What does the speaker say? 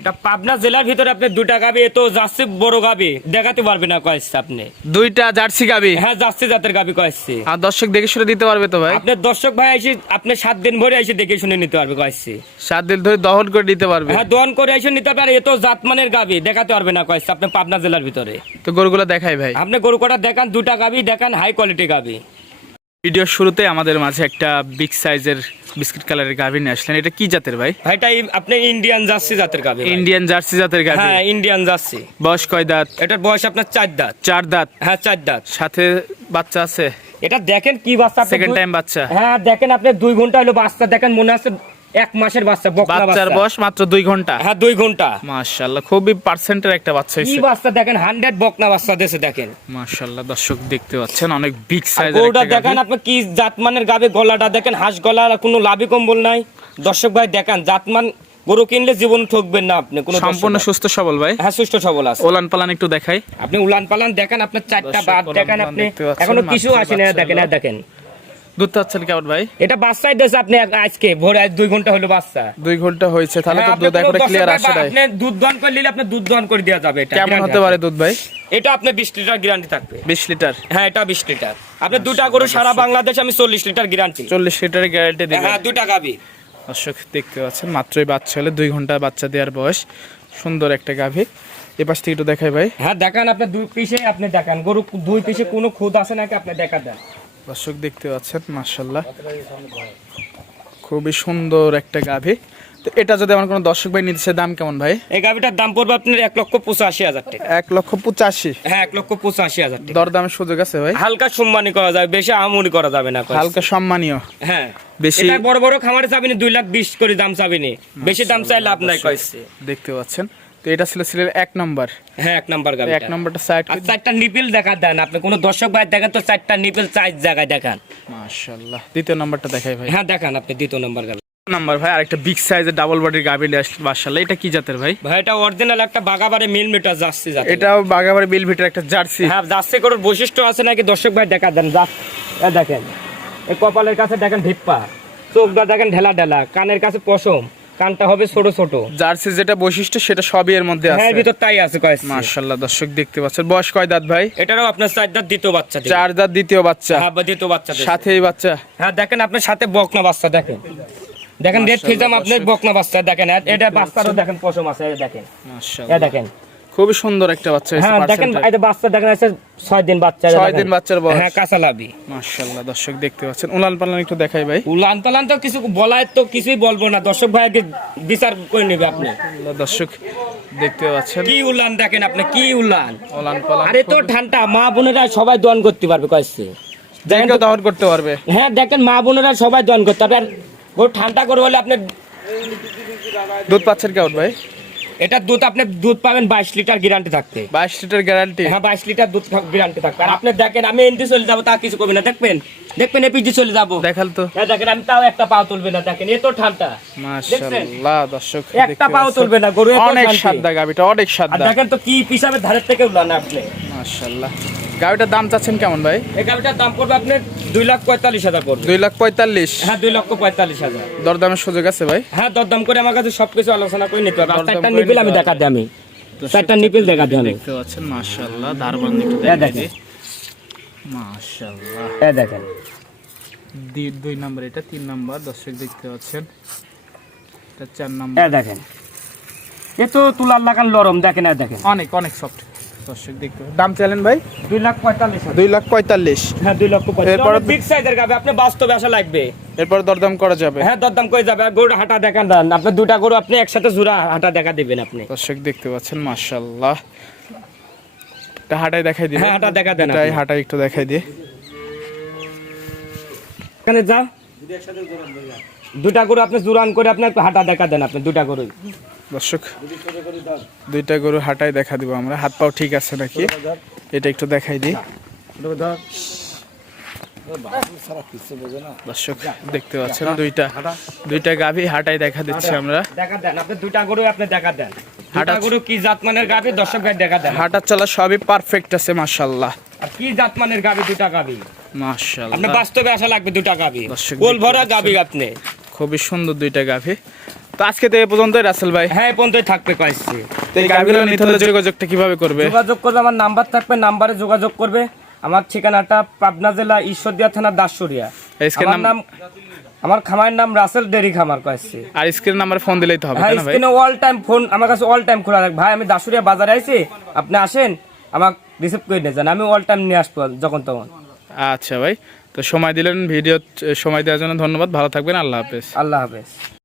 এটা পাবনা জেলার ভিতরে আপনি দুটা গাবি এ তো বড় গাবি। দেখাতে পারবে না কয়েছে আপনি। দুইটা জার্সি গাবি? হ্যাঁ যাচ্ছে জাতের গাবি কয়েছে। আর দর্শক দেখে শুনে দিতে পারবে তো ভাই? আপনার দর্শক ভাই এসে আপনি সাত দিন ভরে এসে দেখে শুনে নিতে পারবে কয়েছে। সাত দিন ধরে দহন করে দিতে পারবে। হ্যাঁ দোয়ান করে এসে নিতে পারে এ তো জাতমানের গাবি দেখাতে পারবে না কয়েছে আপনি পাবনা জেলার ভিতরে। তো গরুগুলো দেখাই ভাই। আপনি গরু কটা দেখান দুটা গাবি দেখান হাই কোয়ালিটি গাবি। ভিডিওর শুরুতে আমাদের মাঝে একটা বিগ সাইজের বিস্কিট কালারের গাভি নিয়ে আসলেন। এটা কি জাতের ভাই? ভাইটা আপনি ইন্ডিয়ান জার্সি জাতের গাবি ইন্ডিয়ান জার্সি জাতের গাভি? হ্যাঁ ইন্ডিয়ান জার্সি বয়স কয় দাঁত? এটার বয়স আপনার চার দাঁত। চার দাঁত? হ্যাঁ চার দাঁত। সাথে বাচ্চা আছে? এটা দেখেন কি বাচ্চা সেকেন্ড টাইম বাচ্চা। হ্যাঁ দেখেন আপনি দুই ঘণ্টা হলো বাচ্চা দেখেন মনে হচ্ছে এক মাসের বাচ্চা বকনা বাচ্চার বয়স মাত্র দুই ঘণ্টা। হ্যাঁ দুই ঘণ্টা। মাশাল্লাহ খুবই পার্সেন্টের একটা বাচ্চা কি হয়েছে। বাচ্চা দেখেন হান্ড্রেড বকনা বাচ্চা দেশে দেখেন। মাশাল্লাহ দর্শক দেখতে পাচ্ছেন অনেক বিগ সাইজের গরুটা একটা দেখেন আপনি কি জাতমানের গাবে গলাটা দেখেন হাঁস গলা কোনো লাভি কম্বল নাই। দর্শক ভাই দেখেন জাতমান গরু কিনলে জীবন ঠকবেন না আপনি কোনো সম্পূর্ণ সুস্থ সবল ভাই। হ্যাঁ সুস্থ সবল আছে। ওলান পালান একটু দেখাই। আপনি উলান পালান দেখেন আপনার চারটা বাদ দেখেন আপনি এখনও কিছু আসেনি দেখেন হলো। আর দেখেন। দুধ চাচ্ছেন কেমন ভাই? এটা বাচ্চাই দিয়েছে আপনি আজকে ভোরে আজ দুই ঘণ্টা হলো বাচ্চা। দুই ঘণ্টা হয়েছে তাহলে তো হ্যাঁ, দুধ একবারে ক্লিয়ার আসে নাই আপনি দুধ দান করে নিলে আপনি দুধ দান করে দেওয়া যাবে এটা কেমন হতে পারে দুধ ভাই? এটা আপনি বিশ লিটার গ্যারান্টি থাকবে। লিটার? হ্যাঁ এটা বিশ লিটার। আপনি দুটা গরু সারা বাংলাদেশ আমি চল্লিশ লিটার গ্যারান্টি চল্লিশ লিটারের গ্যারান্টি দিবেন। হ্যাঁ দুটা গাবি দর্শক দেখতে পাচ্ছেন মাত্রই বাচ্চা হলে দুই ঘণ্টা বাচ্চা দেওয়ার বয়স। সুন্দর একটা গাভী। এ পাশ থেকে একটু দেখাই ভাই। হ্যাঁ দেখান আপনি দুই পিসে আপনি দেখান। গরু দুই পিসে কোনো খুদ আছে নাকি? আপনি দেখা দেন। দর্শক দেখতে পাচ্ছেন মার্শাল্লাহ খুবই সুন্দর একটা গাভী। তো এটা যদি আমার কোনো দর্শক ভাই নিতে দাম কেমন ভাই? এই গাবিটার দাম পড়বে আপনার এক লক্ষ পঁচাশি হাজার টাকা। এক লক্ষ পঁচাশি। হ্যাঁ এক লক্ষ পঁচাশি হাজার টাকা। দরদামের সুযোগ আছে ভাই? হালকা সম্মানী করা যাবে বেশি আমুরি করা যাবে না। হালকা সম্মানীয়। হ্যাঁ। বেশি- এটা বড় বড় খামারে চাবিনি দুই লাখ বিশ করে দাম চাবিনি। বেশি দাম চাই লাভ নাই কয়েছে দেখতে পাচ্ছেন। তো এটা ছিল সিলের এক নম্বর হ্যাঁ এক নাম্বার গাবি এক নম্বরটা সাইড আর চারটা নিপিল দেখা দেন আপনি। কোনো দর্শক ভাই দেখেন তো চারটা নিপিল চার জায়গায় দেখান। মাশাল্লাহ দ্বিতীয় নাম্বারটা দেখাই ভাই। হ্যাঁ দেখান আপনি দ্বিতীয় নাম্বার গাবি নাম্বার ভাই আরেকটা বিগ সাইজের ডাবল বডির গাভী মাশাল্লাহ এটা কি জাতের ভাই? ভাই এটা অরিজিনাল একটা বাগাবারে মিল মিটার যাচ্ছে যাচ্ছে এটাও বাগাবাড়ি বিল ভিটার একটা জার্সি। হ্যাঁ যাচ্ছে করার বৈশিষ্ট্য আছে নাকি? দর্শক ভাই দেখা দেন এ দেখেন। এই কপালের কাছে দেখেন ধিপ্পা চোখটা দেখেন ঢেলা ঢেলা। কানের কাছে পশম। কানটা হবে ছোট ছোট। জার্সি যেটা বৈশিষ্ট্য সেটা সবই এর মধ্যে হ্যাঁ ভিতর তাই আছে কয়েস মাশাআল্লাহ দর্শক দেখতে পাচ্ছেন। বয়স কয় দাঁত ভাই? এটারও আপনার চার দাঁত দ্বিতীয় বাচ্চা চার দাঁত দ্বিতীয় বাচ্চা। হ্যাঁ দ্বিতীয় বাচ্চা সাথেই বাচ্চা? হ্যাঁ দেখেন আপনার সাথে বকনা বাচ্চা দেখেন। দেখেন রেড ফিজাম আপনার বকনা বাচ্চা দেখেন। এটা বাচ্চারও দেখেন পশম আছে দেখেন। মাশাআল্লাহ দেখেন। খুবই সুন্দর একটা বাচ্চা হ্যাঁ দেখেন যে বাচ্চা দেখেন আছে ছয় দিন বাচ্চা ছয় দিন বাচ্চার বয়স। হ্যাঁ কাঁচা লাভি মাশাল্লাহ দর্শক দেখতে পাচ্ছেন। উলান পালান একটু দেখাই ভাই। উলান পালান তো কিছু বলায় তো কিছুই বলব না। দর্শক ভাই আগে বিচার করে নেবে আপনি? দর্শক দেখতে পাচ্ছেন। কি উলান দেখেন আপনি কি উলান? উলান পালান আরে তো ঠান্ডা মা বোনেরা সবাই দোয়ান করতে পারবে কয়েছে। দেখেন তো- দহন করতে পারবে। হ্যাঁ দেখেন মা বোনেরা সবাই দোয়ান করতে পারবে। আর ঠান্ডা করে হলে আপনি দুধ পাচ্ছেন কেমন ভাই? এটা দুধ আপনি দুধ পাবেন বাইশ লিটার গ্যারান্টি থাকতে। বাইশ লিটার গ্যারান্টি হ্যাঁ বাইশ লিটার দুধ গ্যারান্টি থাকবে। আর আপনি দেখেন আমি এনটি চলে যাব তা কিছু করবে না। দেখবেন? দেখবেন এপিজি চলে যাব। দেখাল তো। হ্যাঁ দেখেন আমি তাও একটা পাও তুলবে না দেখেন এ তো ঠান্ডা। মাশাল্লাহ দর্শক একটা পাও তুলবে না গরু এত অনেক। সাদা গাবিটা অনেক আর সাদা। দেখেন তো কি পিসাবের ধারের থেকে উলান আপনি। মাশাল্লাহ। গাবিটার দাম চাচ্ছেন কেমন ভাই? এই গাড়িটার দাম পড়বে আপনার দুই লাখ পঁয়তাল্লিশ হাজার পড়বে। দুই লাখ পঁয়তাল্লিশ? হ্যাঁ দুই লক্ষ পঁয়তাল্লিশ হাজার। দরদামের সুযোগ আছে ভাই? হ্যাঁ দরদাম করে আমার কাছে সবকিছু আলোচনা করে নিতে হবে। দরদাম নিপিল আমি দেখা দিই আমি। চারটা নিপিল দেখা দিই আমি। দেখতে পাচ্ছেন মাশাল্লাহ ধারবান একটু হ্যাঁ, দেখেন। দিই। মাশাল্লাহ এই দেখেন। দুই নাম্বার এটা তিন নাম্বার দর্শক দেখতে পাচ্ছেন। এটা চার নাম্বার। এই দেখেন। এ তো তুলার লাগান লরম দেখেন এই দেখেন। অনেক অনেক সফট দর্শক দেখতে দাম চাইলেন ভাই? দুই লাখ পঁয়তাল্লিশ দুই লাখ পঁয়তাল্লিশ। হ্যাঁ দুই লক্ষ এরপর- বিগ সাইজের গাবে আপনি বাস্তবে আসা লাগবে। এরপর দরদাম করা যাবে। হ্যাঁ দরদাম করে যাবে। গরুর হাঁটা দেখান দেন। আপনি দুটা গরু আপনি একসাথে জোড়া হাঁটা দেখা দিবেন আপনি। দর্শক দেখতে পাচ্ছেন মাশাল্লাহ এটা হাঁটাই দেখাই দিই। হ্যাঁ, হাঁটা দেখা দেন এটাই হাঁটাই একটু দেখাই দিয়ে এখানে যা। দুটা গরু আপনি জোরান করে আপনি একটু হাঁটা দেখা দেন আপনি দুটা গরু দর্শক দুইটা গরু হাঁটাই দেখা দিব আমরা। হাত পাও ঠিক আছে নাকি? এটা একটু দেখাই দিই। দর্শক দেখতে পাচ্ছেন দুইটা দুইটা গাভী হাঁটাই দেখা দিচ্ছি আমরা। দেখা দেন আপনি দুটা গরু আপনি দেখা দেন দুটা গরু কি জাতমানের গাবি দর্শক ভাই দেখা দেন হাঁটার চলা সবই পারফেক্ট আছে মাশাল্লাহ আর কি জাতমানের গাবি দুটা গাবি আপনি মাশাল্লাহ বাস্তবে আসা লাগবে দুটা কোল দেখতে ভরা। গাবি আপনি। খুবই সুন্দর দুইটা গাভী। তো আজকে তো এ পর্যন্ত রাসেল ভাই। হ্যাঁ এই পর্যন্তই থাকবে কয়েছি তো এই গাভিগুলো নিতে হলে যোগাযোগটা কীভাবে করবে? যোগাযোগ করবে আমার নাম্বার থাকবে নাম্বারে যোগাযোগ করবে। আমার ঠিকানাটা পাবনা জেলা ঈশ্বরদিয়া থানা দাসুরিয়া। আমার নাম আমার খামারের নাম রাসেল ডেরি খামার কয়েছি আর স্ক্রিন নাম্বারে ফোন দিলেই তো হবে হ্যাঁ ভাই? স্ক্রিনে অল টাইম ফোন আমার কাছে অল টাইম খোলা রাখ ভাই আমি দাসুরিয়া বাজারে আইছি আপনি আসেন আমাকে রিসিভ করে নিয়ে যান আমি অল টাইম নিয়ে আসব যখন তখন। আচ্ছা ভাই। তো সময় দিলেন ভিডিও সময় দেওয়ার জন্য ধন্যবাদ। ভালো থাকবেন আল্লাহ হাফেজ। আল্লাহ হাফেজ।